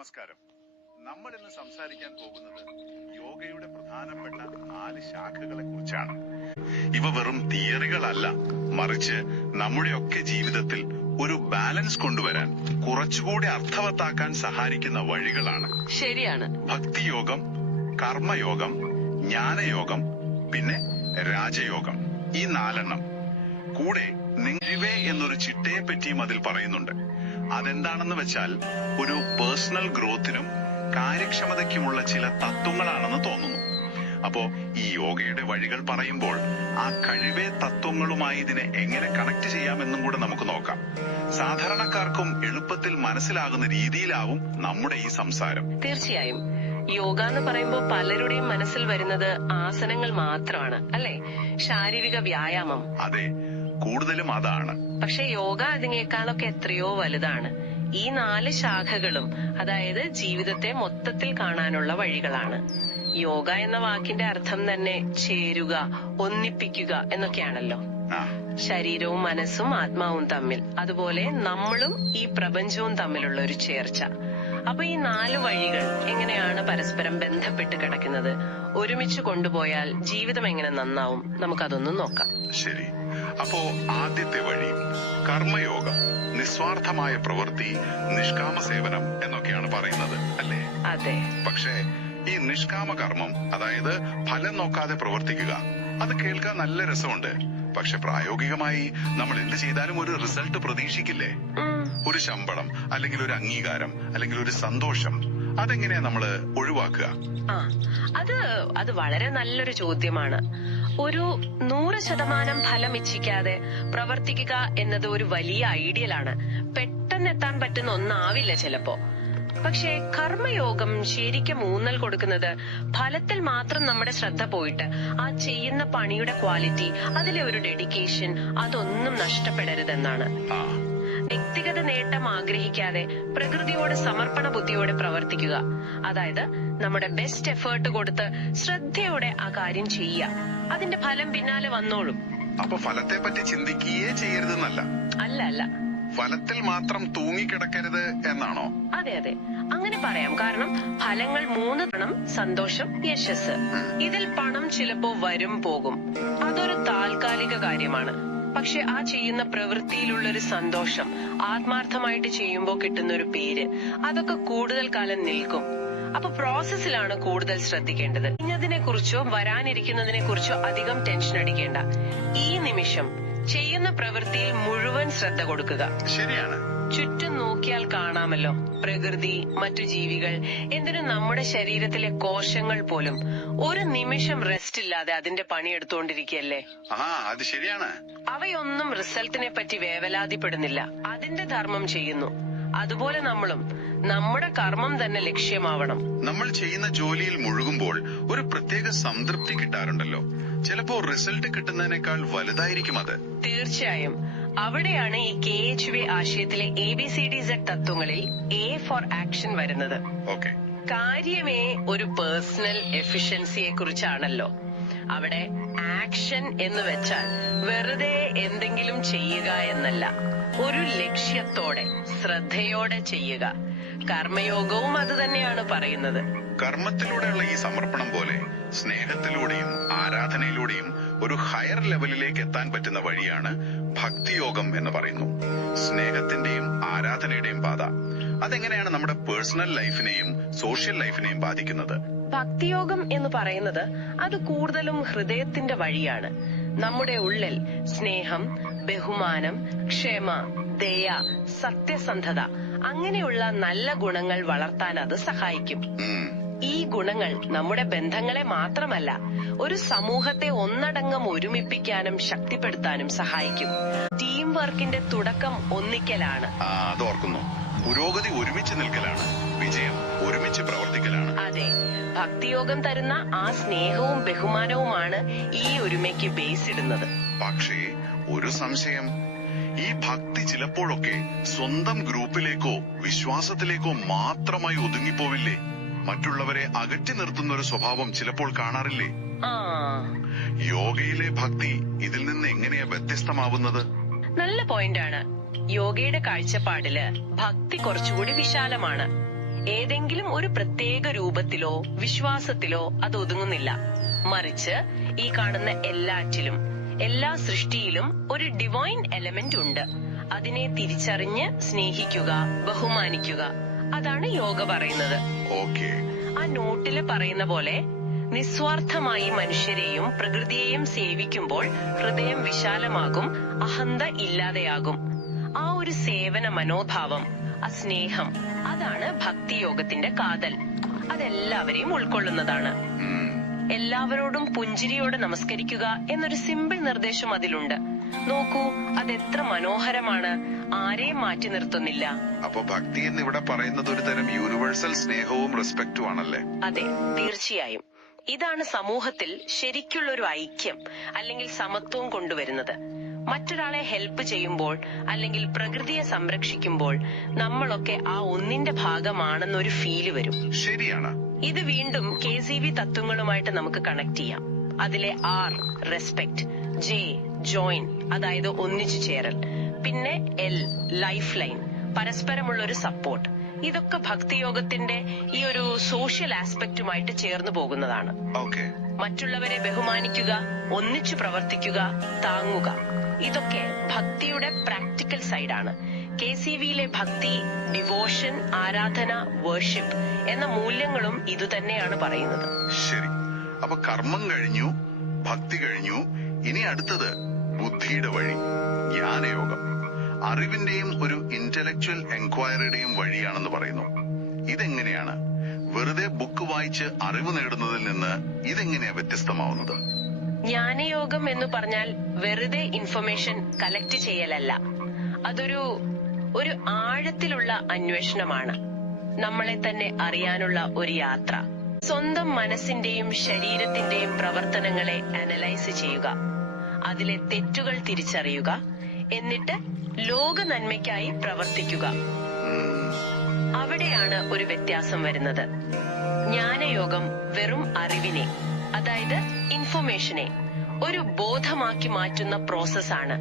നമസ്കാരം. നമ്മൾ ഇന്ന് സംസാരിക്കാൻ പോകുന്നത് യോഗയുടെ പ്രധാനപ്പെട്ട 4 ശാഖകളെ കുറിച്ചാണ്. ഇവ വെറും തിയറികളല്ല, മറിച്ച് നമ്മുടെയൊക്കെ ജീവിതത്തിൽ ഒരു ബാലൻസ് കൊണ്ടുവരാൻ, കുറച്ചുകൂടി അർത്ഥവത്താക്കാൻ സഹായിക്കുന്ന വഴികളാണ്. ശരിയാണ്. ഭക്തിയോഗം, കർമ്മയോഗം, ജ്ഞാനയോഗം, പിന്നെ രാജയോഗം. ഈ 4 കൂടെ നിങ്ങളിവേ എന്നൊരു ചിട്ടയെ പറ്റിയും അതിൽ പറയുന്നുണ്ട്. അതെന്താണെന്ന് വെച്ചാൽ ഒരു പേഴ്സണൽ ഗ്രോത്തിനും കാര്യക്ഷമതയ്ക്കുമുള്ള ചില തത്വങ്ങളാണെന്ന് തോന്നുന്നു. അപ്പോ ഈ യോഗയുടെ വഴികൾ പറയുമ്പോൾ ആ കഴിവേ തത്വങ്ങളുമായി ഇതിനെ എങ്ങനെ കണക്ട് ചെയ്യാമെന്നും കൂടെ നമുക്ക് നോക്കാം. സാധാരണക്കാർക്കും എളുപ്പത്തിൽ മനസ്സിലാകുന്ന രീതിയിലാവും നമ്മുടെ ഈ സംസാരം. തീർച്ചയായും. യോഗ എന്ന് പറയുമ്പോൾ പലരുടെയും മനസ്സിൽ വരുന്നത് ആസനങ്ങൾ മാത്രമാണ്, അല്ലെ? ശാരീരിക വ്യായാമം. അതെ, കൂടുതലും അതാണ്. പക്ഷെ യോഗ അതിനേക്കാളൊക്കെ എത്രയോ വലുതാണ്. ഈ 4 ശാഖകളും, അതായത് ജീവിതത്തെ മൊത്തത്തിൽ കാണാനുള്ള വഴികളാണ്. യോഗ എന്ന വാക്കിന്റെ അർത്ഥം തന്നെ ചേരുക, ഒന്നിപ്പിക്കുക എന്നൊക്കെയാണല്ലോ. ശരീരവും മനസ്സും ആത്മാവും തമ്മിൽ, അതുപോലെ നമ്മളും ഈ പ്രപഞ്ചവും തമ്മിലുള്ള ഒരു ചേർച്ച. അപ്പൊ ഈ 4 വഴികൾ എങ്ങനെയാണ് പരസ്പരം ബന്ധപ്പെട്ട് കിടക്കുന്നത്? ഒരുമിച്ച് കൊണ്ടുപോയാൽ ജീവിതം എങ്ങനെ നന്നാവും? നമുക്കതൊന്നും നോക്കാം. ശരി. അപ്പോ ആദ്യത്തെ വഴി കർമ്മയോഗം. നിസ്വാർത്ഥമായ പ്രവൃത്തി, നിഷ്കാമ സേവനം എന്നൊക്കെയാണ് പറയുന്നത്, അല്ലേ? അതെ. പക്ഷേ ഈ നിഷ്കാമ കർമ്മം, അതായത് ഫലം നോക്കാതെ പ്രവർത്തിക്കുക, അത് കേൾക്കാൻ നല്ല രസമുണ്ട്. പക്ഷെ പ്രായോഗികമായി നമ്മൾ എന്ത് ചെയ്താലും ഒരു റിസൾട്ട് പ്രതീക്ഷിക്കില്ലേ? ഒരു ശമ്പളം, അല്ലെങ്കിൽ ഒരു അംഗീകാരം, അല്ലെങ്കിൽ ഒരു സന്തോഷം, അതെങ്ങനെയാ നമ്മള് ഒഴിവാക്കുക? അത് വളരെ നല്ലൊരു ചോദ്യമാണ്. ഒരു 100% ഫലം ഇച്ഛിക്കാതെ പ്രവർത്തിക്കുക എന്നത് ഒരു വലിയ ഐഡിയലാണ്. പെട്ടെന്ന് എത്താൻ പറ്റുന്ന ഒന്നാവില്ല ചിലപ്പോ. പക്ഷേ കർമ്മയോഗം ശരിക്കും ഊന്നൽ കൊടുക്കുന്നത് ഫലത്തിൽ മാത്രം നമ്മുടെ ശ്രദ്ധ പോയിട്ട് ആ ചെയ്യുന്ന പണിയുടെ ക്വാളിറ്റി, അതിലെ ഒരു ഡെഡിക്കേഷൻ, അതൊന്നും നഷ്ടപ്പെടരുതെന്നാണ്. വ്യക്തിഗത നേട്ടം ആഗ്രഹിക്കാതെ പ്രകൃതിയോട് സമർപ്പണ ബുദ്ധിയോടെ പ്രവർത്തിക്കുക. അതായത് നമ്മുടെ ബെസ്റ്റ് എഫേർട്ട് കൊടുത്ത് ശ്രദ്ധയോടെ ആ കാര്യം ചെയ്യുക. അതിന്റെ ഫലം പിന്നാലെ വന്നോളും. അപ്പൊ ഫലത്തെ പറ്റി ചിന്തിക്കുകയേ ചെയ്യരുതെന്നല്ല. അല്ല, ഫലത്തിൽ മാത്രം തൂങ്ങിക്കിടക്കരുത് എന്നാണോ? അതെ, അങ്ങനെ പറയാം. കാരണം ഫലങ്ങൾ 3 പണം, സന്തോഷം, യശസ്. ഇതിൽ പണം ചിലപ്പോ വരും പോകും, അതൊരു താൽക്കാലിക കാര്യമാണ്. പക്ഷെ ആ ചെയ്യുന്ന പ്രവൃത്തിയിലുള്ളൊരു സന്തോഷം, ആത്മാർത്ഥമായിട്ട് ചെയ്യുമ്പോൾ കിട്ടുന്ന ഒരു പേര്, അതൊക്കെ കൂടുതൽ കാലം നിൽക്കും. അപ്പൊ പ്രോസസ്സിലാണ് കൂടുതൽ ശ്രദ്ധിക്കേണ്ടത്. ഇന്നതിനെ കുറിച്ചോ വരാനിരിക്കുന്നതിനെ കുറിച്ചോ അധികം ടെൻഷൻ അടിക്കേണ്ട. ഈ നിമിഷം ചെയ്യുന്ന പ്രവൃത്തിയിൽ മുഴുവൻ ശ്രദ്ധ കൊടുക്കുക. ശരിയാണ്. ചുറ്റും നോക്കിയാൽ കാണാമല്ലോ, പ്രകൃതി, മറ്റു ജീവികൾ, എന്തിനും നമ്മുടെ ശരീരത്തിലെ കോശങ്ങൾ പോലും ഒരു നിമിഷം റെസ്റ്റ് ഇല്ലാതെ അതിന്റെ പണിയെടുത്തുകൊണ്ടിരിക്കുകയല്ലേ. അത് ശരിയാണ്. അവയൊന്നും റിസൾട്ടിനെ പറ്റി വേവലാതിപ്പെടുന്നില്ല, അതിന്റെ ധർമ്മം ചെയ്യുന്നു. അതുപോലെ നമ്മളും നമ്മുടെ കർമ്മം തന്നെ ലക്ഷ്യമാവണം. നമ്മൾ ചെയ്യുന്ന ജോലിയിൽ മുഴുകുമ്പോൾ ഒരു പ്രത്യേക സംതൃപ്തി കിട്ടാറുണ്ടല്ലോ. ചിലപ്പോ റിസൾട്ട് കിട്ടുന്നതിനേക്കാൾ വലുതായിരിക്കും അത്. തീർച്ചയായും. അവിടെയാണ് ഈ KHV ആശയത്തിലെ ABCDZ തത്വങ്ങളിൽ A for action വരുന്നത്. കാര്യമേ ഒരു പേഴ്സണൽ എഫിഷ്യൻസിയെ കുറിച്ചാണല്ലോ. അവിടെ ആക്ഷൻ എന്ന് വെച്ചാൽ വെറുതെ എന്തെങ്കിലും ചെയ്യുക എന്നല്ല, ഒരു ലക്ഷ്യത്തോടെ ശ്രദ്ധയോടെ ചെയ്യുക. കർമ്മയോഗവും അത് തന്നെയാണ് പറയുന്നത്. കർമ്മത്തിലൂടെയുള്ള ഈ സമർപ്പണം പോലെ സ്നേഹത്തിലൂടെയും ആരാധനയിലൂടെയും ഒരു ഹയർ ലെവലിലേക്ക് എത്താൻ പറ്റുന്ന വഴിയാണ് ഭക്തിയോഗം എന്ന് പറയുന്നു. സ്നേഹത്തിന്റെയും ആരാധനയുടെയും പാത. അതെങ്ങനെയാണ് നമ്മുടെ പേഴ്സണൽ ലൈഫിനെയും സോഷ്യൽ ലൈഫിനെയും ബാധിക്കുന്നത്? ഭക്തിയോഗം എന്ന് പറയുന്നത് അത് കൂടുതലും ഹൃദയത്തിന്റെ വഴിയാണ്. നമ്മുടെ ഉള്ളിൽ സ്നേഹം, ബഹുമാനം, ക്ഷമ, ദയ, സത്യസന്ധത, അങ്ങനെയുള്ള നല്ല ഗുണങ്ങൾ വളർത്താൻ അത് സഹായിക്കും. ഈ ഗുണങ്ങൾ നമ്മുടെ ബന്ധങ്ങളെ മാത്രമല്ല, ഒരു സമൂഹത്തെ ഒന്നടങ്കം ഒരുമിപ്പിക്കാനും ശക്തിപ്പെടുത്താനും സഹായിക്കും. ടീം വർക്കിന്റെ തുടക്കം ഒന്നിക്കലാണ്. അതോർക്കുന്നു. പുരോഗതി ഒരുമിച്ച് നിൽക്കലാണ്, വിജയം ഒരുമിച്ച് പ്രവർത്തിക്കലാണ്. അതെ, ഭക്തിയോഗം തരുന്ന ആ സ്നേഹവും ബഹുമാനവുമാണ് ഈ ഒരുമയ്ക്ക് ബേസ് ഇടുന്നത്. പക്ഷേ ഒരു സംശയം, ഈ ഭക്തി ചിലപ്പോഴൊക്കെ സ്വന്തം ഗ്രൂപ്പിലേക്കോ വിശ്വാസത്തിലേക്കോ മാത്രമായി ഒതുങ്ങിപ്പോവില്ലേ? മറ്റുള്ളവരെ അകറ്റി നിർത്തുന്ന ഒരു സ്വഭാവം ചിലപ്പോൾ കാണാറില്ലേ? യോഗയിലെ ഭക്തി ഇതിൽ നിന്ന് എങ്ങനെയാ വ്യത്യസ്തമാവുന്നത്? നല്ല പോയിന്റാണ്. യോഗയുടെ കാഴ്ചപ്പാടില് ഭക്തി കുറച്ചുകൂടി വിശാലമാണ്. ഏതെങ്കിലും ഒരു പ്രത്യേക രൂപത്തിലോ വിശ്വാസത്തിലോ അത് ഒതുങ്ങുന്നില്ല. മറിച്ച് ഈ കാണുന്ന എല്ലാറ്റിലും, എല്ലാ സൃഷ്ടിയിലും ഒരു ഡിവൈൻ എലമെന്റ് ഉണ്ട്. അതിനെ തിരിച്ചറിഞ്ഞ് സ്നേഹിക്കുക, ബഹുമാനിക്കുക. അതാണ് യോഗ പറയുന്നത്. ആ നോട്ടില് പറയുന്ന പോലെ നിസ്വാർത്ഥമായി മനുഷ്യരെയും പ്രകൃതിയെയും സേവിക്കുമ്പോൾ ഹൃദയം വിശാലമാകും, അഹന്ത ഇല്ലാതെയാകും. ആ ഒരു സേവന മനോഭാവം, ആ സ്നേഹം, അതാണ് ഭക്തിയോഗത്തിന്റെ കാതൽ. അതെല്ലാവരെയും ഉൾക്കൊള്ളുന്നതാണ്. എല്ലാവരോടും പുഞ്ചിരിയോടെ നമസ്കരിക്കുക എന്നൊരു സിമ്പിൾ നിർദ്ദേശം അതിലുണ്ട്. നോക്കൂ, അതെത്ര മനോഹരമാണ്. ആരെയും മാറ്റി നിർത്തുന്നില്ല. അപ്പൊ ഭക്തി എന്ന് ഇവിടെ പറയുന്നത് ഒരു തരം യൂണിവേഴ്സൽ സ്നേഹവും റെസ്പെക്റ്റും ആണല്ലേ? അതെ, തീർച്ചയായും. ഇതാണ് സമൂഹത്തിൽ ശരിക്കുള്ളൊരു ഐക്യം അല്ലെങ്കിൽ സമത്വം കൊണ്ടുവരുന്നത്. മറ്റൊരാളെ ഹെൽപ്പ് ചെയ്യുമ്പോൾ അല്ലെങ്കിൽ പ്രകൃതിയെ സംരക്ഷിക്കുമ്പോൾ നമ്മളൊക്കെ ആ ഒന്നിന്റെ ഭാഗമാണെന്നൊരു ഫീല് വരും. ശരിയാണ്. ഇത് വീണ്ടും KCV തത്വങ്ങളുമായിട്ട് നമുക്ക് കണക്ട് ചെയ്യാം. അതിലെ R റെസ്പെക്ട്, J ജോയിൻ, അതായത് ഒന്നിച്ചു ചേരൽ, പിന്നെ L ലൈഫ് ലൈൻ, പരസ്പരമുള്ള ഒരു സപ്പോർട്ട്. ഇതൊക്കെ ഭക്തിയോഗത്തിന്റെ ഈ ഒരു സോഷ്യൽ ആസ്പെക്റ്റുമായിട്ട് ചേർന്ന് പോകുന്നതാണ്. മറ്റുള്ളവരെ ബഹുമാനിക്കുക, ഒന്നിച്ചു പ്രവർത്തിക്കുക, താങ്ങുക, ഇതൊക്കെ ഭക്തിയുടെ പ്രാക്ടിക്കൽ സൈഡാണ്. KCVയിലെ ഭക്തി, ഡിവോഷൻ, ആരാധന, വർഷിപ്പ് എന്ന മൂല്യങ്ങളും ഇതുതന്നെയാണ് പറയുന്നത്. ശരി. അപ്പൊ കർമ്മം കഴിഞ്ഞു, ഭക്തി കഴിഞ്ഞു, ഇനി അടുത്തത് ബുദ്ധിയുടെ വഴി, ജ്ഞാനയോഗം. അറിവിന്റെയും ഒരു ഇന്റലക്ച്വൽ എൻക്വയറിയുടെയും വഴിയാണെന്ന് പറയുന്നു. ഇതെങ്ങനെയാണ്? വെറുതെ ബുക്ക് വായിച്ച് അറിവ് നേടുന്നതിൽ നിന്ന് ഇതെങ്ങനെയാ വ്യത്യസ്തമാവുന്നത്? ജ്ഞാനയോഗം എന്ന് പറഞ്ഞാൽ വെറുതെ ഇൻഫർമേഷൻ കളക്ട് ചെയ്യലല്ല. അതൊരു ആഴത്തിലുള്ള അന്വേഷണമാണ്. നമ്മളെ തന്നെ അറിയാനുള്ള ഒരു യാത്ര. സ്വന്തം മനസ്സിന്റെയും ശരീരത്തിന്റെയും പ്രവർത്തനങ്ങളെ അനലൈസ് ചെയ്യുക, അതിലെ തെറ്റുകൾ തിരിച്ചറിയുക, എന്നിട്ട് ലോക നന്മയ്ക്കായി പ്രവർത്തിക്കുക. അവിടെയാണ് ഒരു വ്യത്യാസം വരുന്നത്. ജ്ഞാനയോഗം വെറും അറിവിനെ, അതായത് ഇൻഫർമേഷനെ ഒരു ബോധമാക്കി മാറ്റുന്ന പ്രോസസ്സാണ്.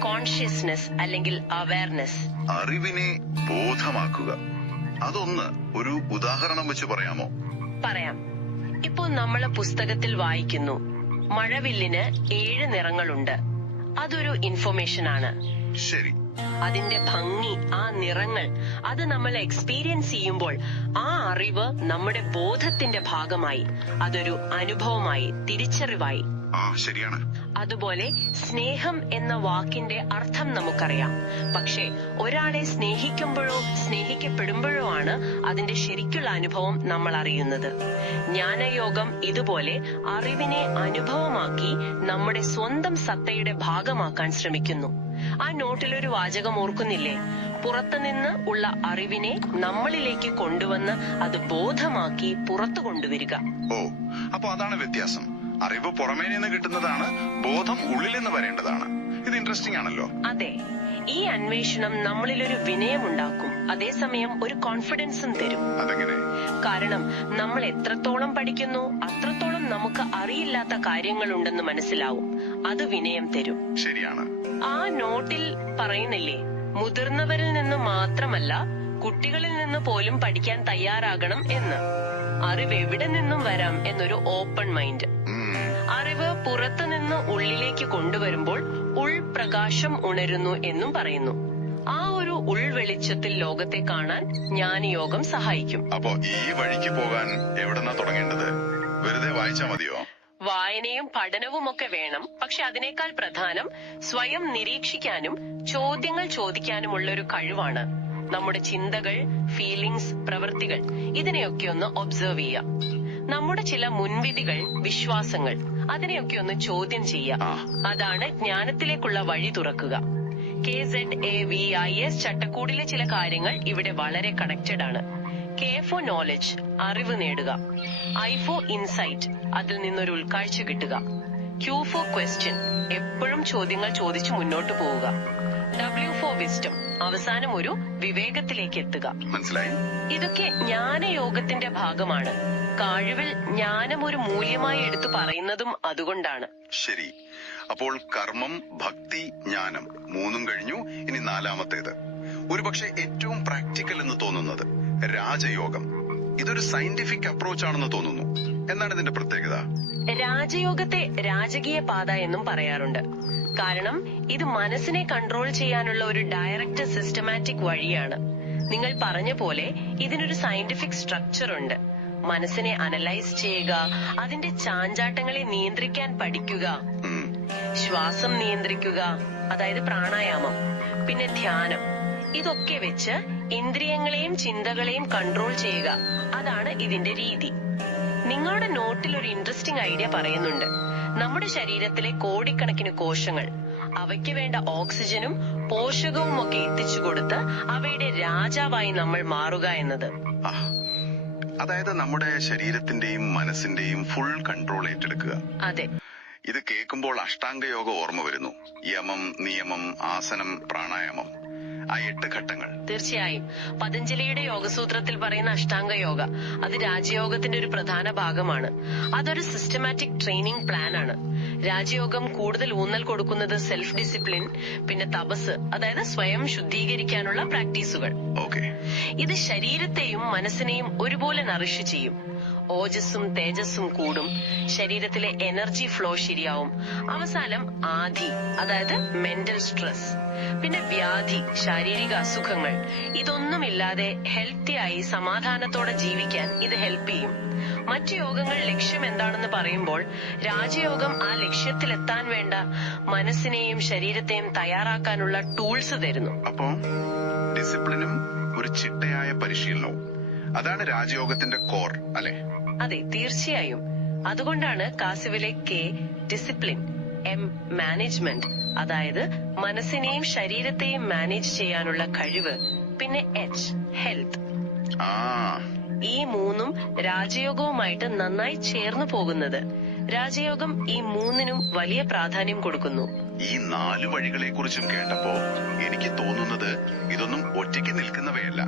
കോൺഷ്യസ്നെസ് അല്ലെങ്കിൽ അവയർനെസ്. അറിവിനെ ബോധമാക്കുക, അതൊന്ന് ഒരു ഉദാഹരണം വെച്ച് പറയാമോ? പറയാം. ഇപ്പോ നമ്മള് പുസ്തകത്തിൽ വായിക്കുന്നു, മഴവില്ലിന് 7 നിറങ്ങളുണ്ട്. അതൊരു ഇൻഫർമേഷൻ ആണ്. ശരി. അതിന്റെ ഭംഗി, ആ നിറങ്ങൾ, അത് നമ്മൾ എക്സ്പീരിയൻസ് ചെയ്യുമ്പോൾ ആ അറിവ് നമ്മുടെ ബോധത്തിന്റെ ഭാഗമായി, അതൊരു അനുഭവമായി, തിരിച്ചറിവായി. ശരിയാണ്. അതുപോലെ സ്നേഹം എന്ന വാക്കിന്റെ അർത്ഥം നമുക്കറിയാം. പക്ഷെ ഒരാളെ സ്നേഹിക്കുമ്പോഴോ സ്നേഹിക്കപ്പെടുമ്പോഴോ ആണ് അതിന്റെ ശരിക്കുള്ള അനുഭവം നമ്മൾ അറിയുന്നത്. ജ്ഞാനയോഗം ഇതുപോലെ അറിവിനെ അനുഭവമാക്കി നമ്മുടെ സ്വന്തം സത്തയുടെ ഭാഗമാക്കാൻ ശ്രമിക്കുന്നു. ആ നോട്ടിലൊരു വാചകം ഓർക്കുന്നില്ലേ? പുറത്തുനിന്ന് ഉള്ള അറിവിനെ നമ്മളിലേക്ക് കൊണ്ടുവന്ന് അത് ബോധമാക്കി പുറത്തു കൊണ്ടുവരിക. അപ്പൊ അതാണ് വ്യത്യാസം. അറിവ് പുറമേ നിന്ന് കിട്ടുന്നതാണ്, ബോധം ഉള്ളിൽ നിന്ന് വരേണ്ടതാണ്. ഇത് ഇൻട്രസ്റ്റിംഗ് ആണല്ലോ. അതെ. ഈ അന്വേഷണം നമ്മളിലൊരു വിനയമുണ്ടാക്കും, അതേസമയം ഒരു കോൺഫിഡൻസും തരും. അതെങ്ങനെ? കാരണം നമ്മൾ എത്രത്തോളം പഠിക്കുന്നു അത്രത്തോളം നമുക്ക് അറിയില്ലാത്ത കാര്യങ്ങളുണ്ടെന്ന് മനസ്സിലാവും. അത് വിനയം തരും. ശരിയാണ്. ആ നോട്ടിൽ പറയുന്നില്ലേ, മുതിർന്നവരിൽ നിന്ന് മാത്രമല്ല കുട്ടികളിൽ നിന്ന് പോലും പഠിക്കാൻ തയ്യാറാകണം എന്ന്. അറിവ് എവിടെ നിന്നും വരാം എന്നൊരു ഓപ്പൺ മൈൻഡ്. അറിവ് പുറത്തുനിന്ന് ഉള്ളിലേക്ക് കൊണ്ടുവരുമ്പോൾ ഉൾപ്രകാശം ഉണരുന്നു എന്നും പറയുന്നു. ആ ഒരു ഉൾവെളിച്ചത്തിൽ ലോകത്തെ കാണാൻ ജ്ഞാനയോഗം സഹായിക്കും. അപ്പോ ഈ വഴിക്ക് പോകാൻ എവിടെന്നാ തുടങ്ങേണ്ടത്? വെറുതെ വായിച്ചാ മതിയോ? വായനയും പഠനവും ഒക്കെ വേണം. പക്ഷെ അതിനേക്കാൾ പ്രധാനം സ്വയം നിരീക്ഷിക്കാനും ചോദ്യങ്ങൾ ചോദിക്കാനുമുള്ള ഒരു കഴിവാണ്. നമ്മുടെ ചിന്തകൾ, ഫീലിംഗ്സ്, പ്രവൃത്തികൾ, ഇതിനെയൊക്കെ ഒന്ന് ഒബ്സർവ് ചെയ്യാം. നമ്മുടെ ചില മുൻവിധികൾ, വിശ്വാസങ്ങൾ, അതിനെയൊക്കെ ഒന്ന് ചോദ്യം ചെയ്യാം. അതാണ് ജ്ഞാനത്തിലേക്കുള്ള വഴി തുറക്കുക. KZAVIS ചട്ടക്കൂടിലെ ചില കാര്യങ്ങൾ ഇവിടെ വളരെ കണക്റ്റഡ് ആണ്. K for knowledge, അറിവ് നേടുക. I for insight, അതിൽ നിന്നൊരു ഉൾക്കാഴ്ച കിട്ടുക. Q for question, എപ്പോഴും ചോദ്യങ്ങൾ ചോദിച്ചു മുന്നോട്ട് പോവുക. W for wisdom, അവസാനം ഒരു വിവേകത്തിലേക്ക് എത്തുക. മനസ്സിലായി? ഇതൊക്കെ ജ്ഞാനയോഗത്തിന്റെ ഭാഗമാണ്. കഴിവിൽ ജ്ഞാനം ഒരു മൂല്യമായി എടുത്തു പറയുന്നതും അതുകൊണ്ടാണ്. ശരി. അപ്പോൾ കർമ്മം, ഭക്തി, ജ്ഞാനം മൂന്നും കഴിഞ്ഞു. ഇനി നാലാമത്തേത്, ഒരുപക്ഷെ ഏറ്റവും പ്രാക്ടിക്കൽ എന്ന് തോന്നുന്നത് രാജയോഗം. ഇതൊരു സയന്റിഫിക് അപ്രോച്ച് ആണെന്ന് തോന്നുന്നു. എന്താണ് ഇതിന്റെ പ്രത്യേകത? രാജയോഗത്തെ രാജകീയ പാത എന്നും പറയാറുണ്ട്. കാരണം ഇത് മനസ്സിനെ കൺട്രോൾ ചെയ്യാനുള്ള ഒരു ഡയറക്റ്റ് സിസ്റ്റമാറ്റിക് വഴിയാണ്. നിങ്ങൾ പറഞ്ഞ പോലെ ഇതിനൊരു സയന്റിഫിക് സ്ട്രക്ചർ ഉണ്ട്. മനസ്സിനെ അനലൈസ് ചെയ്യുക, അതിന്റെ ചാഞ്ചാട്ടങ്ങളെ നിയന്ത്രിക്കാൻ പഠിക്കുക, ശ്വാസം നിയന്ത്രിക്കുക, അതായത് പ്രാണായാമം, പിന്നെ ധ്യാനം, ഇതൊക്കെ വെച്ച് ഇന്ദ്രിയങ്ങളെയും ചിന്തകളെയും കൺട്രോൾ ചെയ്യുക. അതാണ് ഇതിന്റെ രീതി. നിങ്ങളുടെ നോട്ടിൽ ഒരു ഇൻട്രസ്റ്റിംഗ് ഐഡിയ പറയുന്നുണ്ട്. നമ്മുടെ ശരീരത്തിലെ കോടിക്കണക്കിന് കോശങ്ങൾ, അവയ്ക്ക് വേണ്ട ഓക്സിജനും പോഷകവും ഒക്കെ എത്തിച്ചു കൊടുത്ത് അവയുടെ രാജാവായി നമ്മൾ മാറുക എന്നത്. അതായത് നമ്മുടെ ശരീരത്തിന്റെയും മനസ്സിന്റെയും ഫുൾ കൺട്രോൾ ഏറ്റെടുക്കുക. അതെ. ഇത് കേൾക്കുമ്പോൾ അഷ്ടാംഗയോഗ ഓർമ്മ വരുന്നു. യമം, നിയമം, ആസനം, പ്രാണായാമം, ആ 8 ഘട്ടങ്ങൾ. തീർച്ചയായും പതഞ്ജലിയുടെ യോഗസൂത്രത്തിൽ പറയുന്ന അഷ്ടാംഗ യോഗ അത് രാജയോഗത്തിന്റെ ഒരു പ്രധാന ഭാഗമാണ്. അതൊരു സിസ്റ്റമാറ്റിക് ട്രെയിനിങ് പ്ലാൻ ആണ്. രാജയോഗം കൂടുതൽ ഊന്നൽ കൊടുക്കുന്നത് സെൽഫ് ഡിസിപ്ലിൻ, പിന്നെ തപസ്, അതായത് സ്വയം ശുദ്ധീകരിക്കാനുള്ള പ്രാക്ടീസുകൾ. ഇത് ശരീരത്തെയും മനസ്സിനെയും ഒരുപോലെ നറിഷ് ചെയ്യും. ഓജസ്സും തേജസ്സും കൂടും, ശരീരത്തിലെ എനർജി ഫ്ലോ ശരിയാവും. അവസാനം ആധി, അതായത് മെന്റൽ സ്ട്രെസ്, പിന്നെ വ്യാധി, ശാരീരിക അസുഖങ്ങൾ, ഇതൊന്നുമില്ലാതെ ഹെൽത്തിയായി സമാധാനത്തോടെ ജീവിക്കാൻ ഇത് ഹെൽപ്പ് ചെയ്യും. മറ്റു യോഗങ്ങൾ ലക്ഷ്യം എന്താണെന്ന് പറയുമ്പോൾ രാജയോഗം ആ ലക്ഷ്യത്തിലെത്താൻ വേണ്ട മനസ്സിനെയും ശരീരത്തെയും തയ്യാറാക്കാനുള്ള ടൂൾസ് തരുന്നു. അപ്പോ ഡിസിപ്ലിനും ഒരു ചിട്ടയായ പരിശീലനവും, അതാണ് രാജയോഗത്തിന്റെ കോർ അല്ലെ? അതെ, തീർച്ചയായും. അതുകൊണ്ടാണ് കാസിവിലെ കെ ഡിസിപ്ലിൻ, എം മാനേജ്മെന്റ്, അതായത് മനസ്സിനെയും ശരീരത്തെയും മാനേജ് ചെയ്യാനുള്ള കഴിവ്, പിന്നെ എച്ച് ഹെൽത്ത്. ഈ മൂന്നും രാജയോഗവുമായിട്ട് നന്നായി ചേർന്നു പോകുന്നത്. രാജയോഗം ഈ മൂന്നിനും വലിയ പ്രാധാന്യം കൊടുക്കുന്നു. ഈ 4 വഴികളെ കുറിച്ചും കേട്ടപ്പോ എനിക്ക് തോന്നുന്നത് ഇതൊന്നും ഒറ്റയ്ക്ക് നിൽക്കുന്നവയല്ല,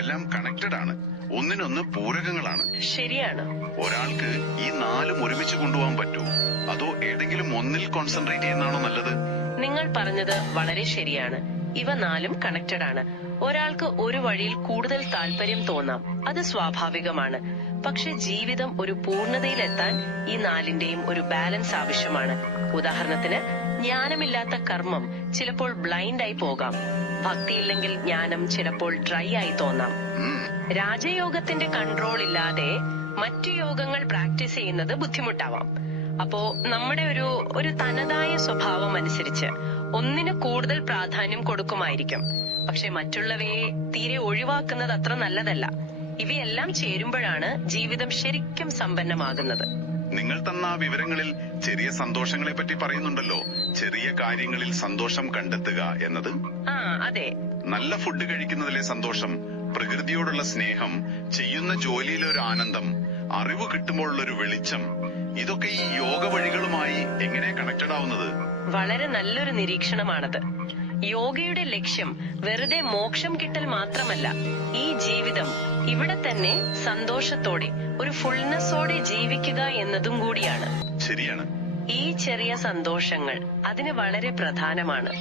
എല്ലാം കണക്റ്റഡ് ആണ്, ഒന്നിനൊന്ന് പൂരകങ്ങളാണ്. ശരിയാണ്. ഒരാൾക്ക് ഈ 4 ഒരുമിച്ച് കൊണ്ടുപോകാൻ പറ്റുമോ, അതോ ഏതെങ്കിലും ഒന്നിൽ കോൺസെൻട്രേറ്റ് ചെയ്യുന്നതാണോ നല്ലത്? നിങ്ങൾ പറഞ്ഞത് വളരെ ശരിയാണ്. ഇവ 4ഉം കണക്റ്റഡ് ആണ്. ഒരാൾക്ക് ഒരു വഴിയിൽ കൂടുതൽ താല്പര്യം തോന്നാം, അത് സ്വാഭാവികമാണ്. പക്ഷെ ജീവിതം ഒരു പൂർണ്ണതയിലെത്താൻ ഈ 4ന്റെയും ഒരു ബാലൻസ് ആവശ്യമാണ്. ഉദാഹരണത്തിന്, ജ്ഞാനമില്ലാത്ത കർമ്മം ചിലപ്പോൾ ബ്ലൈൻഡ് ആയി പോകാം. ഭക്തിയില്ലെങ്കിൽ ജ്ഞാനം ചിലപ്പോൾ ഡ്രൈ ആയി തോന്നാം. രാജയോഗത്തിന്റെ കൺട്രോൾ ഇല്ലാതെ മറ്റു യോഗങ്ങൾ പ്രാക്ടീസ് ചെയ്യുന്നത് ബുദ്ധിമുട്ടാവാം. അപ്പോ നമ്മുടെ ഒരു തനതായ സ്വഭാവം അനുസരിച്ച് ഒന്നിന് കൂടുതൽ പ്രാധാന്യം കൊടുക്കുമായിരിക്കും. പക്ഷെ മറ്റുള്ളവയെ തീരെ ഒഴിവാക്കുന്നത് അത്ര നല്ലതല്ല. ഇവയെല്ലാം ചേരുമ്പോഴാണ് ജീവിതം ശരിക്കും സമ്പന്നമാകുന്നത്. നിങ്ങൾ തന്ന വിവരങ്ങളിൽ ചെറിയ സന്തോഷങ്ങളെ പറ്റി പറയുന്നുണ്ടല്ലോ. ചെറിയ കാര്യങ്ങളിൽ സന്തോഷം കണ്ടെത്തുക എന്നത്. അതെ. നല്ല ഫുഡ് കഴിക്കുന്നതിലെ സന്തോഷം, പ്രകൃതിയോടുള്ള സ്നേഹം, ചെയ്യുന്ന ജോലിയിലെ ഒരു ആനന്ദം, അറിവ് കിട്ടുമ്പോഴുള്ളൊരു വെളിച്ചം, ഇതൊക്കെ ഈ യോഗ വഴികളുമായി എങ്ങനെ കണക്റ്റഡ് ആവുന്നത്? വളരെ നല്ലൊരു നിരീക്ഷണമാണത്. യോഗയുടെ ലക്ഷ്യം വെറുതെ മോക്ഷം കിട്ടൽ മാത്രമല്ല, ഈ ജീവിതം ഇവിടെ തന്നെ സന്തോഷത്തോടെ ഒരു ഫുൾനെസ്സോടെ ജീവിക്കുക എന്നതും കൂടിയാണ്. ശരിയാണ്. ഈ ചെറിയ സന്തോഷങ്ങൾ അതിന് വളരെ പ്രധാനമാണ്.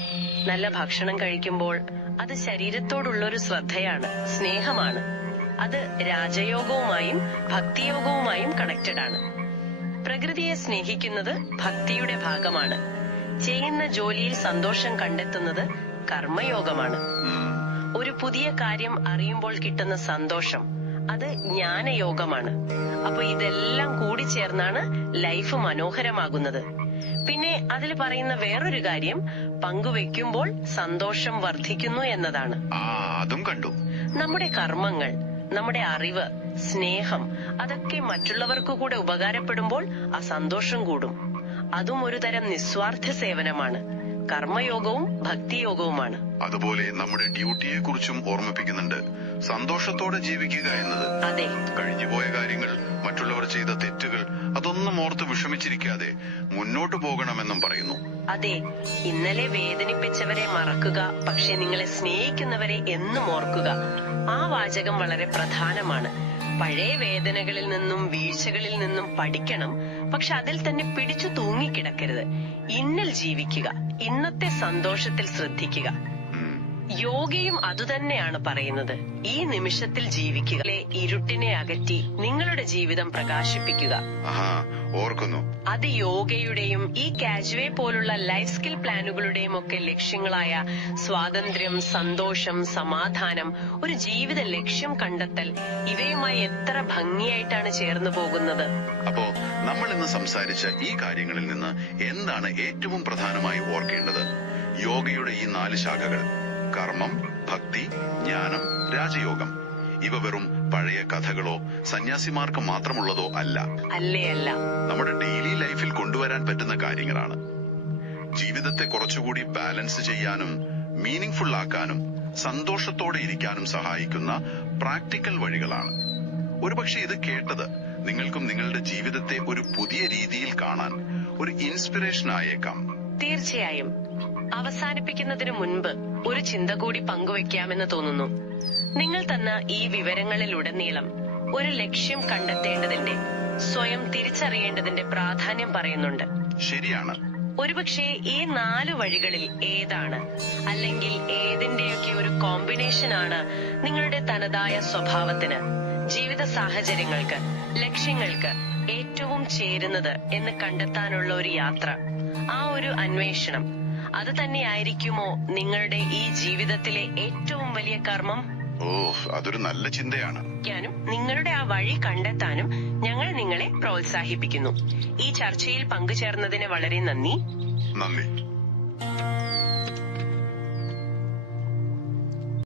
നല്ല ഭക്ഷണം കഴിക്കുമ്പോൾ അത് ശരീരത്തോടുള്ളൊരു ശ്രദ്ധയാണ്, സ്നേഹമാണ്. അത് രാജയോഗവുമായും ഭക്തിയോഗവുമായും കണക്റ്റഡ് ആണ്. പ്രകൃതിയെ സ്നേഹിക്കുന്നത് ഭക്തിയുടെ ഭാഗമാണ്. ചെയ്യുന്ന ജോലിയിൽ സന്തോഷം കണ്ടെത്തുന്നത് കർമ്മയോഗമാണ്. ഒരു പുതിയ കാര്യം അറിയുമ്പോൾ കിട്ടുന്ന സന്തോഷം, അത് ജ്ഞാനയോഗമാണ്. അപ്പൊ ഇതെല്ലാം കൂടി ചേർന്നാണ് ലൈഫ് മനോഹരമാകുന്നത്. പിന്നെ അതിൽ പറയുന്ന വേറൊരു കാര്യം, പങ്കുവെക്കുമ്പോൾ സന്തോഷം വർദ്ധിക്കുന്നു എന്നതാണ്. അതും കണ്ടു. നമ്മുടെ കർമ്മങ്ങൾ, നമ്മുടെ അറിവ്, സ്നേഹം, അതൊക്കെ മറ്റുള്ളവർക്ക് കൂടെ ഉപകാരപ്പെടുമ്പോൾ ആ സന്തോഷം കൂടും. അതും ഒരു തരം നിസ്വാർത്ഥ സേവനമാണ്. കർമ്മയോഗവും ഭക്തിയോഗവുമാണ്. അതുപോലെ നമ്മുടെ ഡ്യൂട്ടിയെ കുറിച്ചും ഓർമ്മിപ്പിക്കുന്നുണ്ട്. സന്തോഷത്തോടെ ജീവിക്കുക എന്നത്. അതെ. കഴിഞ്ഞുപോയ കാര്യങ്ങൾ, മറ്റുള്ളവർ ചെയ്ത തെറ്റുകൾ, അതൊന്നും ഓർത്ത് വിഷമിച്ചിരിക്കാതെ മുന്നോട്ടു പോകണമെന്നും പറയുന്നു. അതെ. ഇന്നലെ വേദനിപ്പിച്ചവരെ മറക്കുക, പക്ഷെ നിങ്ങളെ സ്നേഹിക്കുന്നവരെ എന്നും ഓർക്കുക. ആ വാചകം വളരെ പ്രധാനമാണ്. പഴയ വേദനകളിൽ നിന്നും വീഴ്ചകളിൽ നിന്നും പഠിക്കണം, പക്ഷെ അതിൽ തന്നെ പിടിച്ചു തൂങ്ങിക്കിടക്കരുത്. ഇന്നിൽ ജീവിക്കുക, ഇന്നത്തെ സന്തോഷത്തിൽ ശ്രദ്ധിക്കുക. യോഗയും അതുതന്നെയാണ് പറയുന്നത്. ഈ നിമിഷത്തിൽ ജീവിക്കുക, ഇരുട്ടിനെ അകറ്റി നിങ്ങളുടെ ജീവിതം പ്രകാശിപ്പിക്കുക. ഓർക്കുന്നു. അത് യോഗയുടെയും ഈ കാജ്വേ പോലുള്ള ലൈഫ് സ്കിൽ പ്ലാനുകളുടെയും ഒക്കെ ലക്ഷ്യങ്ങളായ സ്വാതന്ത്ര്യം, സന്തോഷം, സമാധാനം, ഒരു ജീവിത ലക്ഷ്യം കണ്ടെത്തൽ, ഇവയുമായി എത്ര ഭംഗിയായിട്ടാണ് ചേർന്നു പോകുന്നത്. അപ്പോ നമ്മൾ ഇന്ന് സംസാരിച്ച ഈ കാര്യങ്ങളിൽ നിന്ന് എന്താണ് ഏറ്റവും പ്രധാനമായി ഓർക്കേണ്ടത്? യോഗയുടെ ഈ 4 ശാഖകൾ, കർമ്മം, ഭക്തി, ജ്ഞാനം, രാജയോഗം, ഇവ വെറും പഴയ കഥകളോ സന്യാസിമാർക്ക് മാത്രമുള്ളതോ അല്ല. അല്ല, നമ്മുടെ ഡെയിലി ലൈഫിൽ കൊണ്ടുവരാൻ പറ്റുന്ന കാര്യങ്ങളാണ്. ജീവിതത്തെ കുറച്ചുകൂടി ബാലൻസ് ചെയ്യാനും മീനിങ് ഫുൾ ആക്കാനും സന്തോഷത്തോടെ ഇരിക്കാനും സഹായിക്കുന്ന പ്രാക്ടിക്കൽ വഴികളാണ്. ഒരുപക്ഷെ ഇത് കേട്ടത് നിങ്ങൾക്കും നിങ്ങളുടെ ജീവിതത്തെ ഒരു പുതിയ രീതിയിൽ കാണാൻ ഒരു ഇൻസ്പിറേഷൻ ആയേക്കാം. തീർച്ചയായും. അവസാനിപ്പിക്കുന്നതിന് മുൻപ് ഒരു ചിന്ത കൂടി പങ്കുവെക്കാമെന്ന് തോന്നുന്നു. നിങ്ങൾ തന്ന ഈ വിവരങ്ങളിലുടനീളം ഒരു ലക്ഷ്യം കണ്ടെത്തേണ്ടതിന്റെ, സ്വയം തിരിച്ചറിയേണ്ടതിന്റെ പ്രാധാന്യം പറയുന്നുണ്ട്. ശരിയാണ്. ഒരുപക്ഷെ ഈ 4 വഴികളിൽ ഏതാണ്, അല്ലെങ്കിൽ ഏതിന്റെയൊക്കെ ഒരു കോമ്പിനേഷനാണ് നിങ്ങളുടെ തനതായ സ്വഭാവത്തിന്, ജീവിത സാഹചര്യങ്ങൾക്ക്, ലക്ഷ്യങ്ങൾക്ക് ഏറ്റവും ചേരുന്നത് എന്ന് കണ്ടെത്താനുള്ള ഒരു യാത്ര, ആ ഒരു അന്വേഷണം, അത് തന്നെയായിരിക്കുമോ നിങ്ങളുടെ ഈ ജീവിതത്തിലെ ഏറ്റവും വലിയ കർമ്മം? അതൊരു നല്ല ചിന്തയാണ്. നിങ്ങളുടെ ആ വഴി കണ്ടെത്താനും ഞങ്ങൾ നിങ്ങളെ പ്രോത്സാഹിപ്പിക്കുന്നു. ഈ ചർച്ചയിൽ പങ്കുചേർന്നതിന് വളരെ നന്ദി.